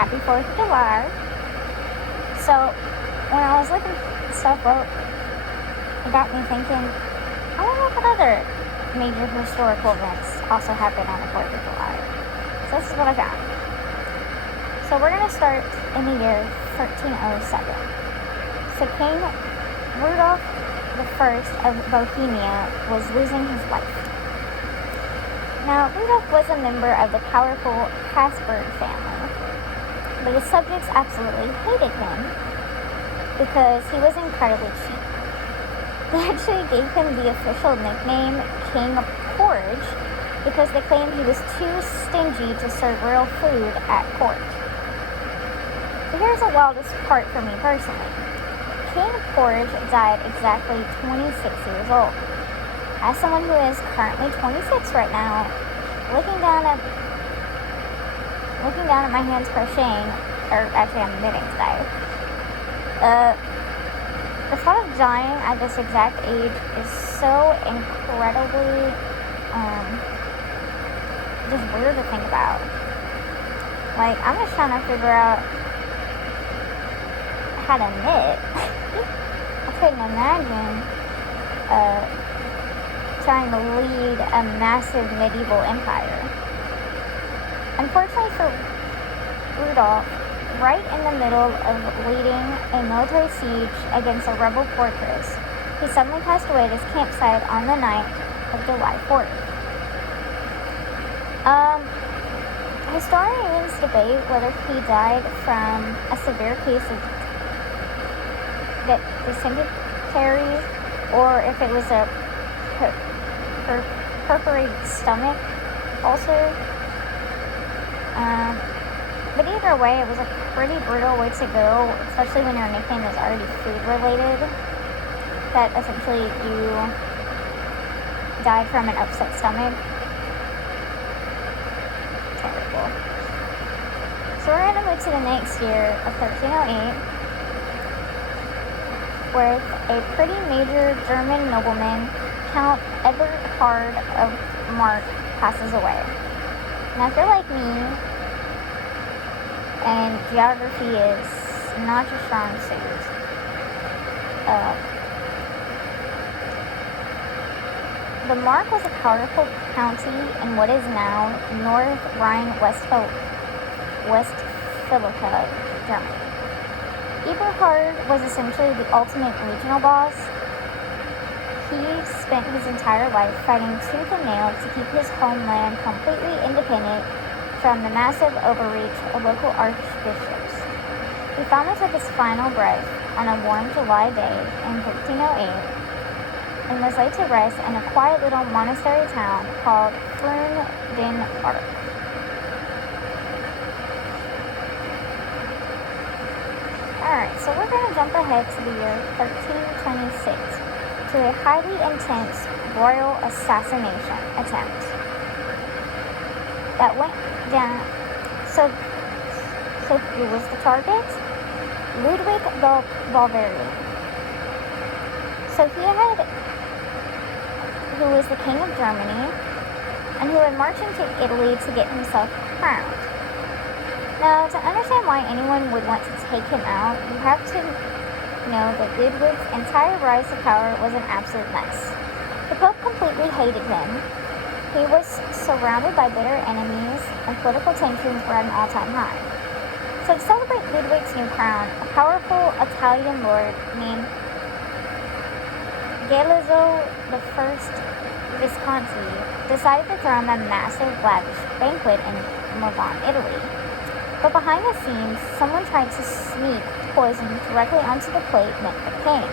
Happy 4th of July. So, when I was looking stuff up, it got me thinking, I wonder what other major historical events also happened on the 4th of July. So this is what I found. So we're going to start in the year 1307. So King Rudolph I of Bohemia was losing his life. Now, Rudolph was a member of the powerful Habsburg family, but his subjects absolutely hated him because he was incredibly cheap. They actually gave him the official nickname King of Porridge because they claimed he was too stingy to serve real food at court. But here's the wildest part for me personally. King Porridge died exactly 26 years old. As someone who is currently 26 right now, looking down at my hands crocheting, or actually I'm knitting today, the thought of dying at this exact age is so incredibly, just weird to think about. Like, I'm just trying to figure out how to knit. I couldn't imagine, trying to lead a massive medieval empire. Unfortunately for Rudolph, right in the middle of leading a military siege against a rebel fortress, he suddenly passed away at his campsite on the night of July 4th. Historians debate whether he died from a severe case of dysentery or if it was a perforated stomach ulcer. But either way, it was a pretty brutal way to go, especially when your nickname is already food related, that essentially you died from an upset stomach. Terrible. So we're going to move to the next year of 1308, where a pretty major German nobleman, Count Eberhard of Mark, passes away. Now, if you're like me, and geography is not your strong suit, the Mark was a powerful county in what is now North Rhine-Westphalia, Germany. Eberhard was essentially the ultimate regional boss. He spent his entire life fighting tooth and nail to keep his homeland completely independent from the massive overreach of local archbishops. He finally took his final breath on a warm July day in 1308 and was laid to rest in a quiet little monastery town called Fürn den Berg. Alright, so we're going to jump ahead to the year 1326 to a highly intense royal assassination attempt that went down. So who was the target? Ludwig the Bavarian. So who was the king of Germany, and who had marched into Italy to get himself crowned. Now, to understand why anyone would want to take him out, you have to know that Ludwig's entire rise to power was an absolute mess. The Pope completely hated him. He was surrounded by bitter enemies, and political tensions were at an all-time high. So to celebrate Ludwig's new crown, a powerful Italian lord named Galeazzo I Visconti decided to throw him a massive, lavish banquet in Milan, Italy. But behind the scenes, someone tried to sneak poison directly onto the plate meant for the king.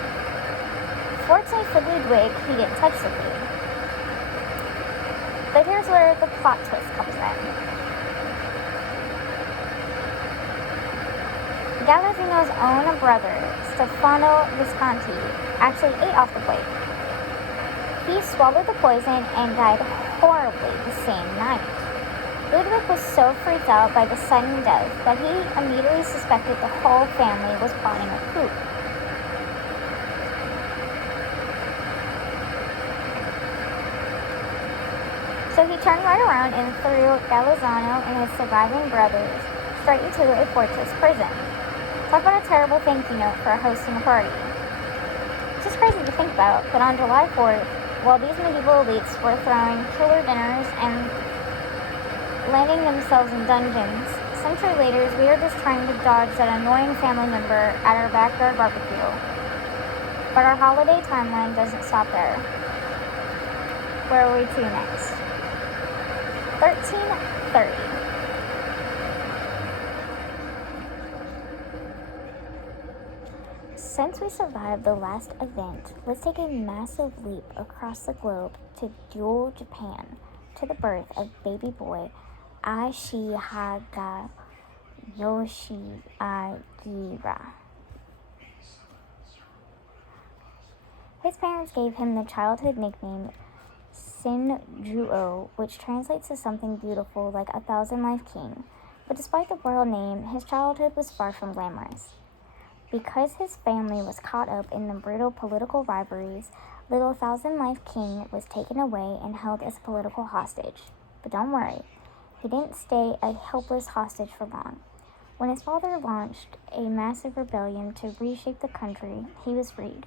Fortunately for Ludwig, he didn't touch the food. But here's where the plot twist comes in. Galeazzo's own brother, Stefano Visconti, actually ate off the plate. He swallowed the poison and died horribly the same night. Ludwig was so freaked out by the sudden death that he immediately suspected the whole family was plotting a coup. So he turned right around and threw Galeazzo and his surviving brothers straight into a fortress prison. Talk about a terrible thank you note for hosting a party. It's just crazy to think about, but on July 4th, while these medieval elites were throwing killer dinners and landing themselves in dungeons, century later, we are just trying to dodge that annoying family member at our backyard barbecue. But our holiday timeline doesn't stop there. Where are we to next? 1330. Since we survived the last event, let's take a massive leap across the globe to Dual Japan, to the birth of baby boy Ashihara Yoshiagira. His parents gave him the childhood nickname Senjuo, which translates to something beautiful like a thousand-life king. But despite the royal name, his childhood was far from glamorous. Because his family was caught up in the brutal political rivalries, little thousand-life king was taken away and held as a political hostage. But don't worry, he didn't stay a helpless hostage for long. When his father launched a massive rebellion to reshape the country, he was freed.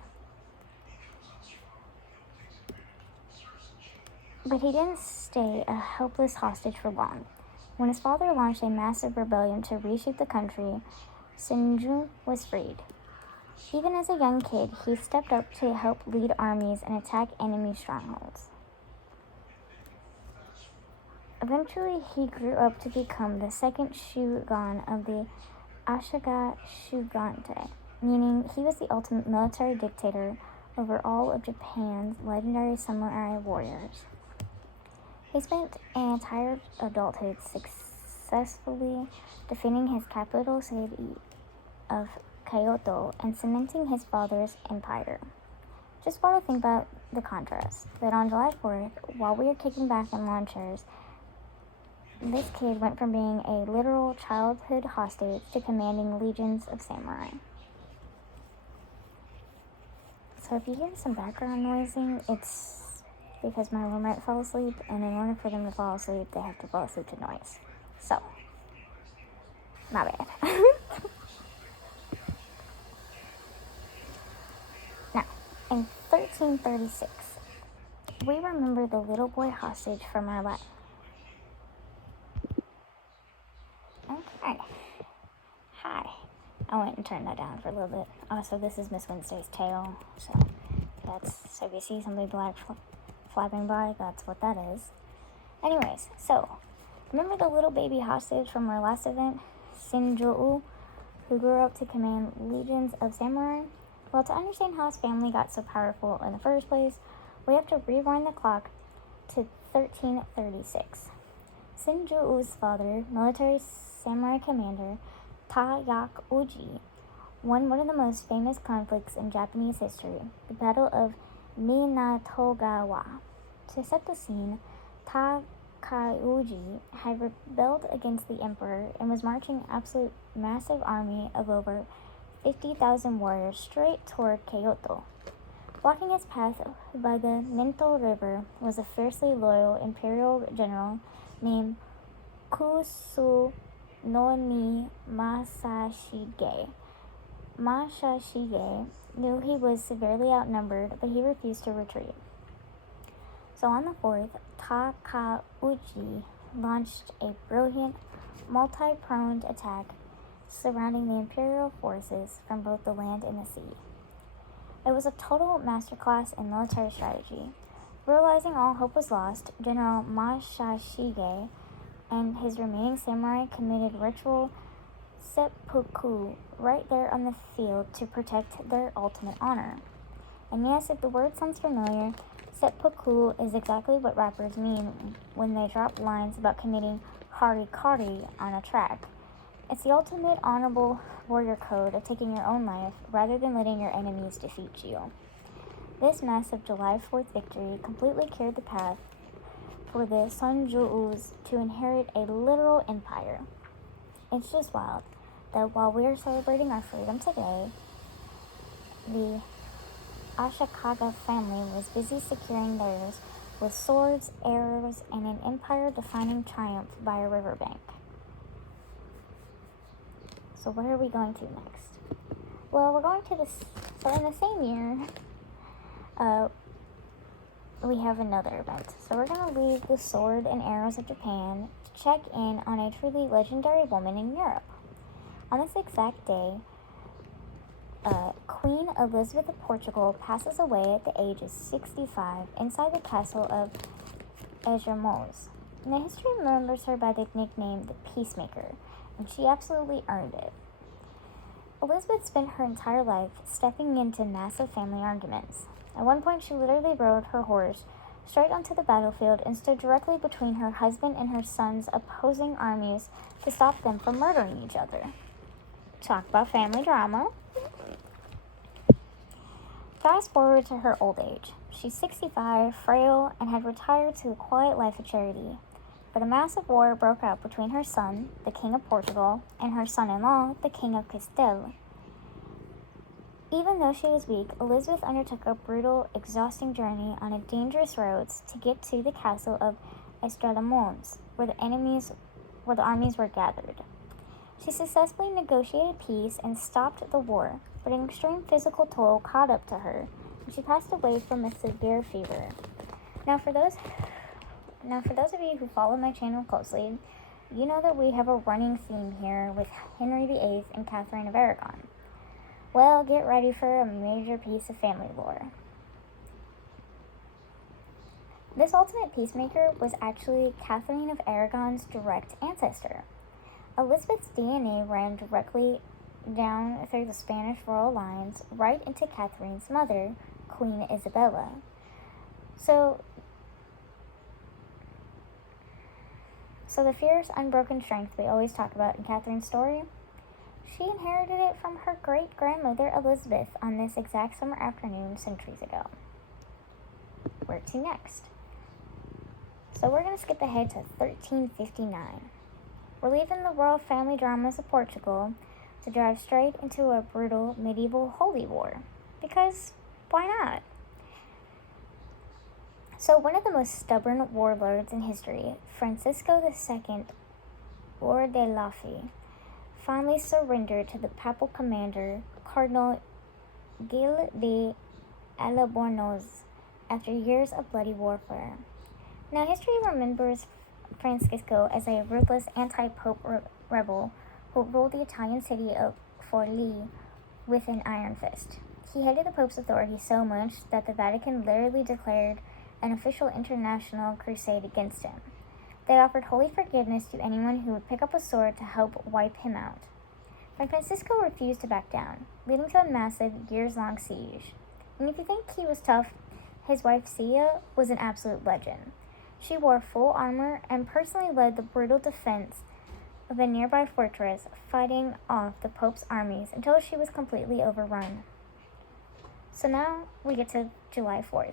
But he didn't stay a helpless hostage for long. When his father launched a massive rebellion to reshape the country, Senju was freed. Even as a young kid, he stepped up to help lead armies and attack enemy strongholds. Eventually, he grew up to become the second shogun of the Ashikaga Shogunate, meaning he was the ultimate military dictator over all of Japan's legendary samurai warriors. He spent an entire adulthood successfully defending his capital city of Kyoto and cementing his father's empire. Just want to think about the contrast, that on July 4th, while we are kicking back in lawn chairs, this kid went from being a literal childhood hostage to commanding legions of samurai. So if you hear some background noising, it's because my roommate fell asleep, and in order for them to fall asleep, they have to fall asleep to noise. So, not bad. Now, in 1336, we remember the little boy hostage from our life. Okay. Hi. I went and turned that down for a little bit. Also, this is Miss Wednesday's tail, so if you see something black flapping by, that's what that is. Anyways, so, remember the little baby hostage from our last event, Senju, who grew up to command legions of samurai? Well, to understand how his family got so powerful in the first place, we have to rewind the clock to 1336. Senju's father, military samurai commander Tayakuji, won one of the most famous conflicts in Japanese history, the Battle of Minatogawa. To set the scene, Tayakuji had rebelled against the emperor and was marching an absolute massive army of over 50,000 warriors straight toward Kyoto. Blocking his path by the Minto River was a fiercely loyal imperial general named Kusunomi Masashige. Masashige knew he was severely outnumbered, but he refused to retreat. So on the 4th, Takauji launched a brilliant, multi-pronged attack surrounding the imperial forces from both the land and the sea. It was a total masterclass in military strategy. Realizing all hope was lost, General Masashige and his remaining samurai committed ritual seppuku right there on the field to protect their ultimate honor. And yes, if the word sounds familiar, seppuku is exactly what rappers mean when they drop lines about committing harikari on a track. It's the ultimate honorable warrior code of taking your own life rather than letting your enemies defeat you. This massive July 4th victory completely cleared the path for the Senjus to inherit a literal empire. It's just wild that while we are celebrating our freedom today, the Ashikaga family was busy securing theirs with swords, arrows, and an empire-defining triumph by a riverbank. So where are we going to next? Well, we're going to so in the same year, we have another event. So we're going to leave the sword and arrows of Japan to check in on a truly legendary woman in Europe. On this exact day, Queen Elizabeth of Portugal passes away at the age of 65 inside the castle of Estremoz. Now, history remembers her by the nickname the Peacemaker, and she absolutely earned it. Elizabeth spent her entire life stepping into massive family arguments. At one point, she literally rode her horse straight onto the battlefield and stood directly between her husband and her son's opposing armies to stop them from murdering each other. Talk about family drama. Fast forward to her old age. She's 65, frail, and had retired to a quiet life of charity. But a massive war broke out between her son, the King of Portugal, and her son-in-law, the King of Castile. Even though she was weak, Elizabeth undertook a brutal, exhausting journey on a dangerous roads to get to the castle of Estremoz, where the armies were gathered. She successfully negotiated peace and stopped the war, but an extreme physical toll caught up to her, and she passed away from a severe fever. Now, for those of you who follow my channel closely, you know that we have a running theme here with Henry VIII and Catherine of Aragon. Well, get ready for a major piece of family lore. This ultimate peacemaker was actually Catherine of Aragon's direct ancestor. Elizabeth's DNA ran directly down through the Spanish royal lines right into Catherine's mother, Queen Isabella. So the fierce, unbroken strength we always talk about in Catherine's story, she inherited it from her great-grandmother Elizabeth on this exact summer afternoon centuries ago. Where to next? So we're going to skip ahead to 1359. We're leaving the royal family dramas of Portugal to drive straight into a brutal medieval holy war. Because why not? So one of the most stubborn warlords in history, Francisco II, Lord de Laffey, finally surrendered to the papal commander, Cardinal Gil de Albornoz, after years of bloody warfare. Now, history remembers Francisco as a ruthless anti-pope rebel who ruled the Italian city of Forlì with an iron fist. He hated the Pope's authority so much that the Vatican literally declared an official international crusade against him. They offered holy forgiveness to anyone who would pick up a sword to help wipe him out. But Francisco refused to back down, leading to a massive, years-long siege. And if you think he was tough, his wife Sia was an absolute legend. She wore full armor and personally led the brutal defense of a nearby fortress, fighting off the Pope's armies until she was completely overrun. So now we get to July 4th.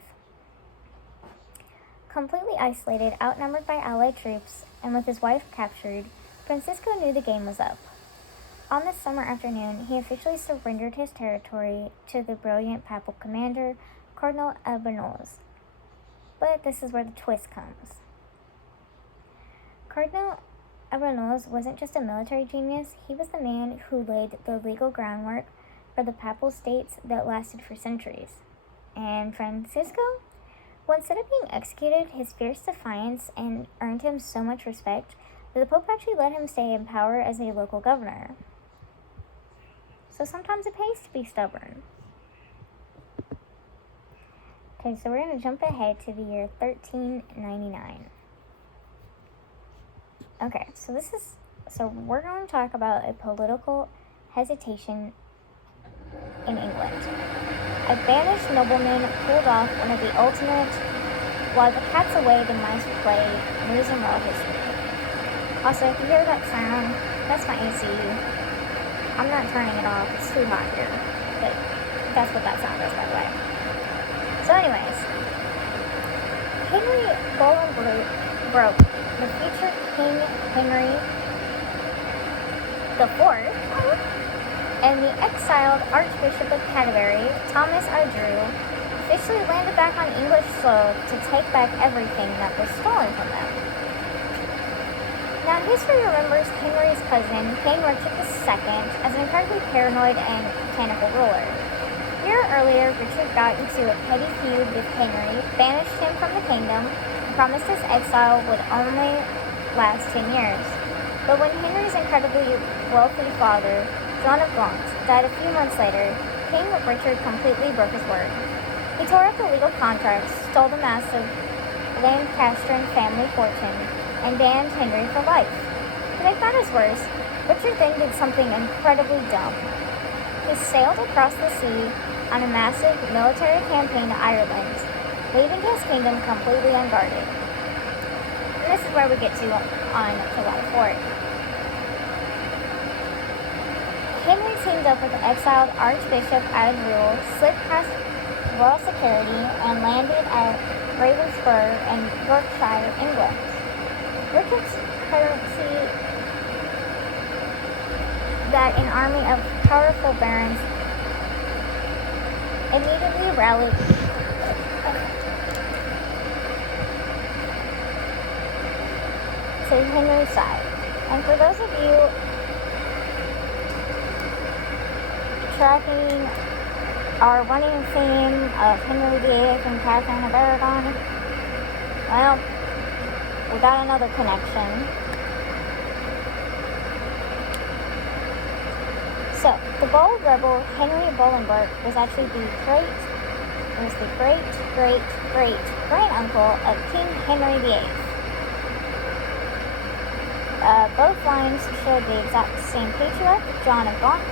Completely isolated, outnumbered by Allied troops, and with his wife captured, Francisco knew the game was up. On this summer afternoon, he officially surrendered his territory to the brilliant papal commander, Cardinal Albornoz. But this is where the twist comes. Cardinal Albornoz wasn't just a military genius, he was the man who laid the legal groundwork for the papal states that lasted for centuries. And Francisco? Well, instead of being executed, his fierce defiance and earned him so much respect that the Pope actually let him stay in power as a local governor. So sometimes it pays to be stubborn. Okay, so we're going to jump ahead to the year 1399. Okay, so we're going to talk about a political hesitation in England. A banished nobleman pulled off one of the ultimate while the cat's away the mice will play news and world history. Also, if you hear that sound, that's my AC. I'm not turning it off, it's too hot here. But that's what that sound is, by the way. So anyways, Henry Bolingbroke, the future King Henry IV, and the exiled Archbishop of Canterbury, Thomas Ardrew, officially landed back on English soil to take back everything that was stolen from them. Now, history remembers Henry's cousin, King Richard II, as an incredibly paranoid and tyrannical ruler. A year earlier, Richard got into a petty feud with Henry, banished him from the kingdom, and promised his exile would only last 10 years. But when Henry's incredibly wealthy father, John of Gaunt, died a few months later, King Richard completely broke his word. He tore up the legal contracts, stole the massive Lancastrian family fortune, and banned Henry for life. To make matters worse, Richard then did something incredibly dumb. He sailed across the sea on a massive military campaign to Ireland, leaving his kingdom completely unguarded. And this is where we get to on July 4th. Henry teamed up with the exiled Archbishop Adam Rule, slipped past royal security, and landed at Ravensbourg in Yorkshire, England. Richard's currency that an army of powerful barons immediately rallied to Henry's side. And for those of you tracking our running theme of Henry VIII and Catherine of Aragon, well, we got another connection. So, the bold rebel Henry Bolingbroke was actually the great-great-great-great-granduncle of King Henry VIII. Both lines showed the exact same patriarch, John of Gaunt.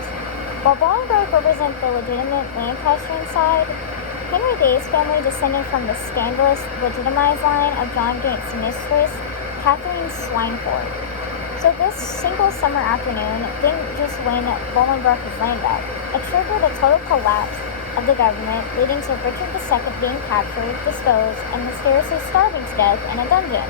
While Bolingbroke represented the legitimate Lancastrian side, Henry VIII's family descended from the scandalous, legitimized line of John Gaunt's mistress, Catherine Swynford. So this single summer afternoon didn't just win Bolingbroke his land back. It triggered a total collapse of the government, leading to Richard II being captured, disposed, and mysteriously starving to death in a dungeon.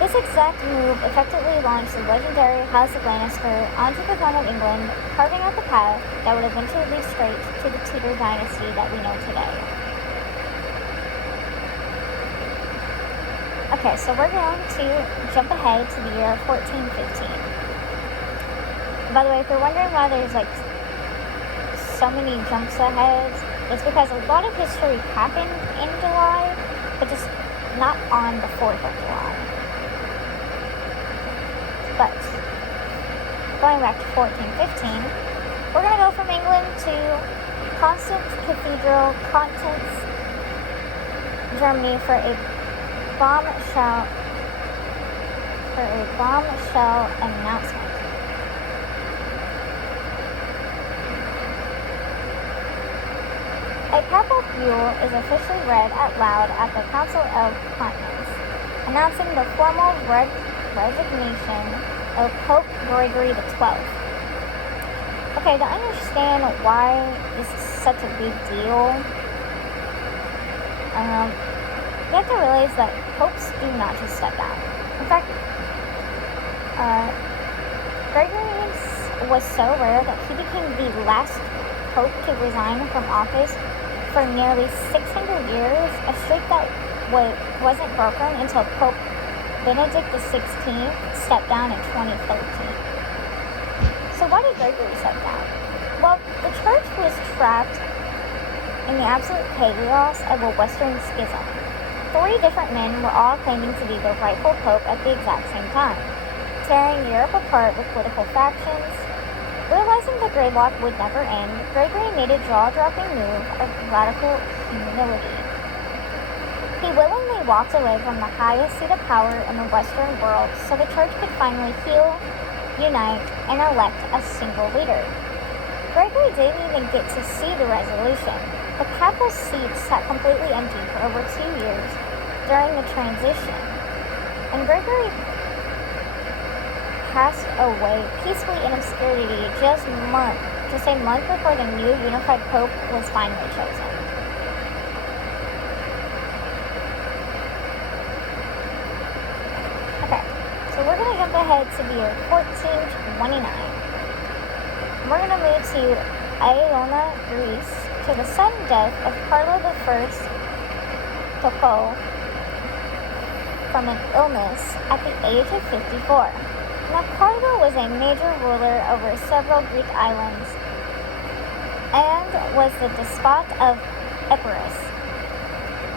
This exact move effectively launched the legendary House of Lannister onto the throne of England, carving out the path that would eventually lead straight to the Tudor dynasty that we know today. Okay, so we're going to jump ahead to the year 1415. By the way, if you're wondering why there's like so many jumps ahead, it's because a lot of history happened in July, but just not on the 4th of July. But going back to 1415, we're going to go from England to Constance Cathedral, Constance, Germany for a bombshell announcement. A papal bull is officially read out loud at the Council of Continents, announcing the formal resignation of Pope Gregory XII. Okay, to understand why this is such a big deal, you have to realize that popes do not just step down. In fact, Gregory was so rare that he became the last pope to resign from office for nearly 600 years, a streak that wasn't broken until Pope Benedict XVI stepped down in 2013. So why did Gregory step down? Well, the church was trapped in the absolute chaos of a Western schism. 3 different men were all claiming to be the rightful pope at the exact same time, tearing Europe apart with political factions. Realizing the gridlock would never end, Gregory made a jaw-dropping move of radical humility. He willingly walked away from the highest seat of power in the Western world so the church could finally heal, unite, and elect a single leader. Gregory didn't even get to see the resolution. The papal seat sat completely empty for over 2 years during the transition, and Gregory passed away peacefully in obscurity just a month before the new unified pope was finally chosen. Okay, so we're going to jump ahead to the year 1429. We're going to move to Ionia, Greece, to the sudden death of Carlo I Topou, from an illness at the age of 54. Now, Carlo was a major ruler over several Greek islands and was the despot of Epirus.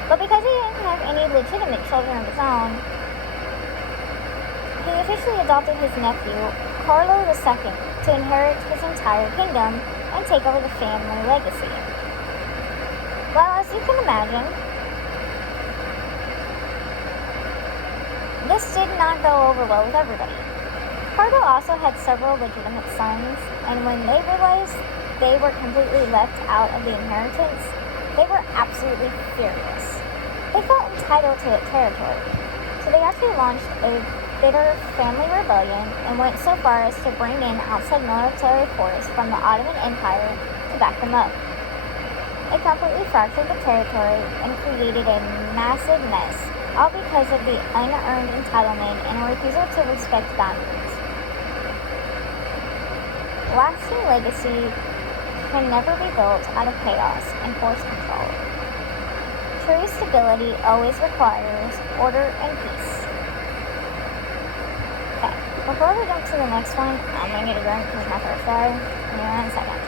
But because he didn't have any legitimate children of his own, he officially adopted his nephew, Carlo II, to inherit his entire kingdom and take over the family legacy. Well, as you can imagine, this did not go over well with everybody. Carlo also had several legitimate sons, and when they realized they were completely left out of the inheritance, they were absolutely furious. They felt entitled to the territory, so they actually launched a bitter family rebellion and went so far as to bring in outside military force from the Ottoman Empire to back them up. It completely fractured the territory and created a massive mess, all because of the unearned entitlement and a refusal to respect boundaries. Lasting legacy can never be built out of chaos and force control. True stability always requires order and peace. Okay, before we jump to the next one, I'm going to get a drink because it's my first day. Give me 1 second.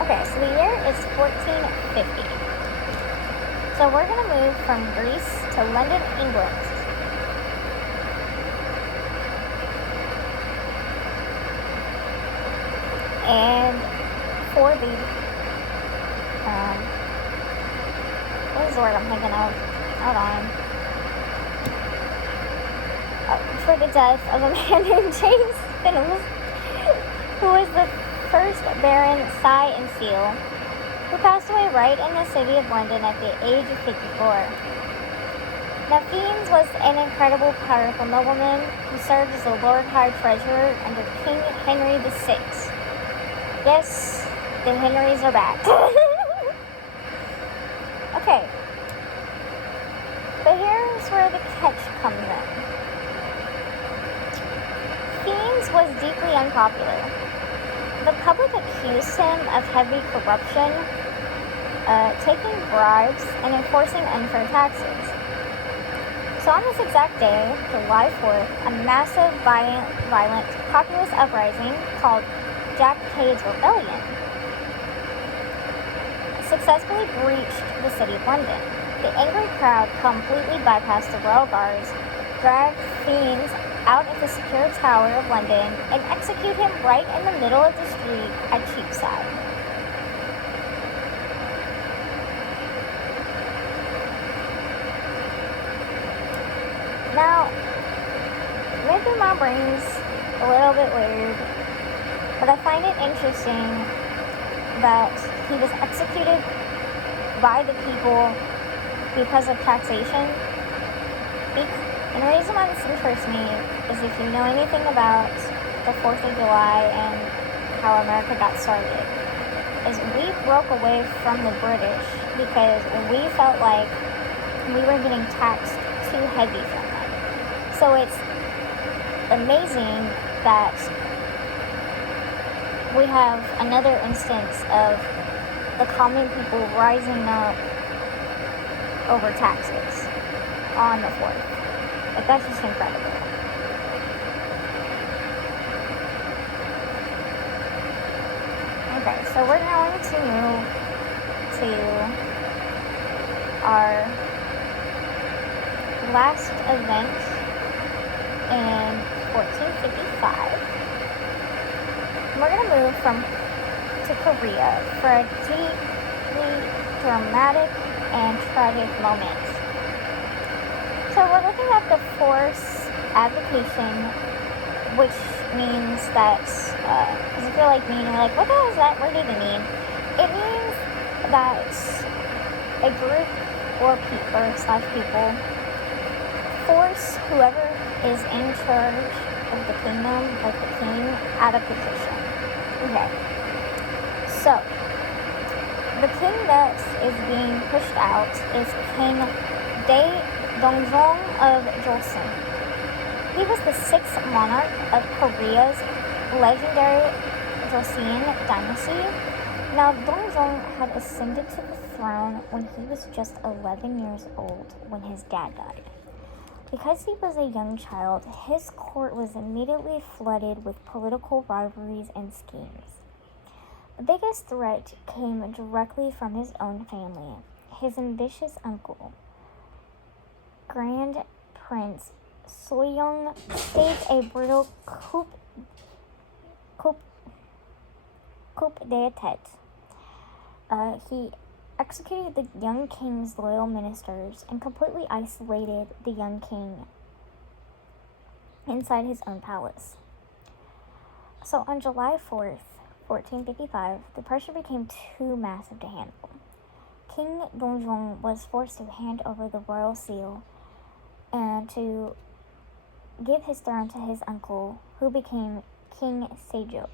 Okay, so the year is 1450. So we're going to move from Greece to London, England. And for the, what is the word I'm thinking of? Hold on. For the death of a man named James Finnels, who was the first Baron Sigh and Seal, who passed away right in the city of London at the age of 54. Now, Fiennes was an incredible, powerful nobleman who served as the Lord High Treasurer under King Henry VI. Yes, the Henrys are back. Okay, but here's where the catch comes in. Fiennes was deeply unpopular. The public accused him of heavy corruption, taking bribes, and enforcing unfair taxes. So on this exact day, July 4th, a massive, violent populist uprising called Jack Cade's Rebellion successfully breached the city of London. The angry crowd completely bypassed the royal guards, dragged Fiennes out of the secure Tower of London, and execute him right in the middle of the street at Cheapside. Now, maybe my brain's a little bit weird, but I find it interesting that he was executed by the people because of taxation. And the reason why this interests me is if you know anything about the 4th of July and how America got started, is we broke away from the British because we felt like we were getting taxed too heavy from them. So it's amazing that we have another instance of the common people rising up over taxes on the 4th. Like, that's just incredible. Okay, so we're going to move to our last event in 1455. We're going to move to Korea for a deeply dramatic and tragic moment. So we're looking at the force abdication, which means that, because if you're like me and you're like, what the hell is that word even mean? It means that a group or people force whoever is in charge of the kingdom, like the king, out of position. Okay, so the king that is being pushed out is King Dae Dongzong of Joseon. He was the sixth monarch of Korea's legendary Joseon dynasty. Now, Dongzong had ascended to the throne when he was just 11 years old when his dad died. Because he was a young child, his court was immediately flooded with political rivalries and schemes. The biggest threat came directly from his own family. His ambitious uncle, Grand Prince Soyoung, staged a brutal coup d'etat. He executed the young king's loyal ministers and completely isolated the young king inside his own palace. So on July 4th, 1455, the pressure became too massive to handle. King Dongzong was forced to hand over the royal seal and to give his throne to his uncle, who became King Sejong.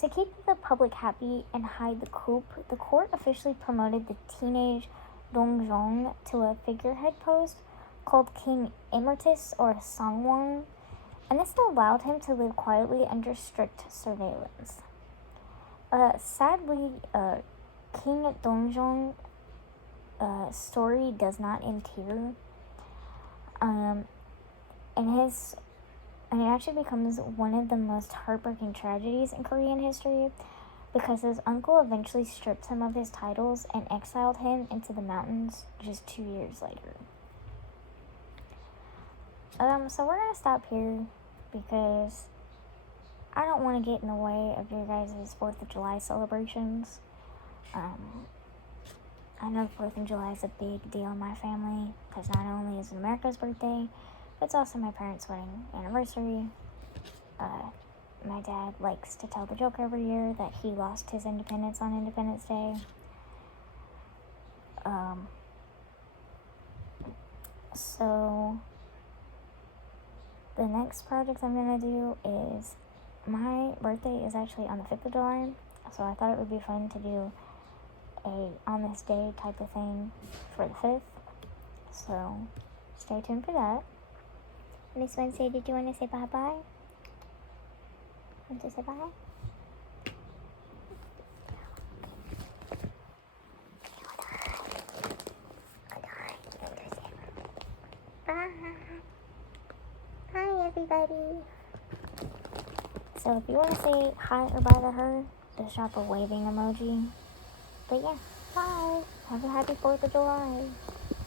To keep the public happy and hide the coup, the court officially promoted the teenage Dongzong to a figurehead post called King Emeritus or Sangwon, and this allowed him to live quietly under strict surveillance. Sadly, King Dongzong's story does not end here, and it actually becomes one of the most heartbreaking tragedies in Korean history because his uncle eventually stripped him of his titles and exiled him into the mountains just 2 years later. So we're going to stop here because I don't want to get in the way of your guys' 4th of July celebrations. I know 4th of July is a big deal in my family because not only is it America's birthday, but it's also my parents' wedding anniversary. My dad likes to tell the joke every year that he lost his independence on Independence Day. So the next project I'm going to do is, my birthday is actually on the 5th of July, so I thought it would be fun to do a on this day type of thing for the 5th. So stay tuned for that. Miss Wednesday, did you want to say bye-bye? Want to say bye? Bye. Hi, everybody. So if you want to say hi or bye to her, just drop a waving emoji. But yeah, bye. Have a happy 4th of July.